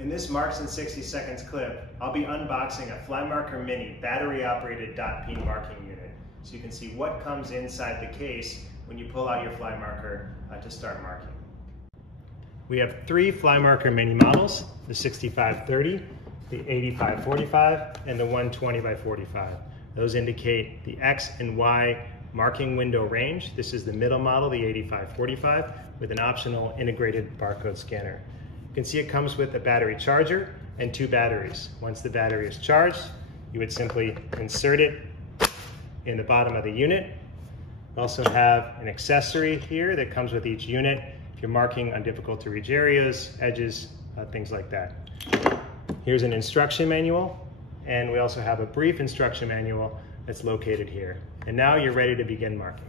In this Marks in 60 Seconds clip, I'll be unboxing a FlyMarker Mini battery-operated dot peen marking unit, so you can see what comes inside the case when you pull out your FlyMarker to start marking. We have three FlyMarker Mini models, the 6530, the 8545, and the 120 by 45. Those indicate the X and Y marking window range. This is the middle model, the 8545, with an optional integrated barcode scanner. You can see it comes with a battery charger and two batteries. Once the battery is charged, you would simply insert it in the bottom of the unit. We also have an accessory here that comes with each unit if you're marking on difficult to reach areas, edges, things like that. Here's an instruction manual, and we also have a brief instruction manual that's located here. And now you're ready to begin marking.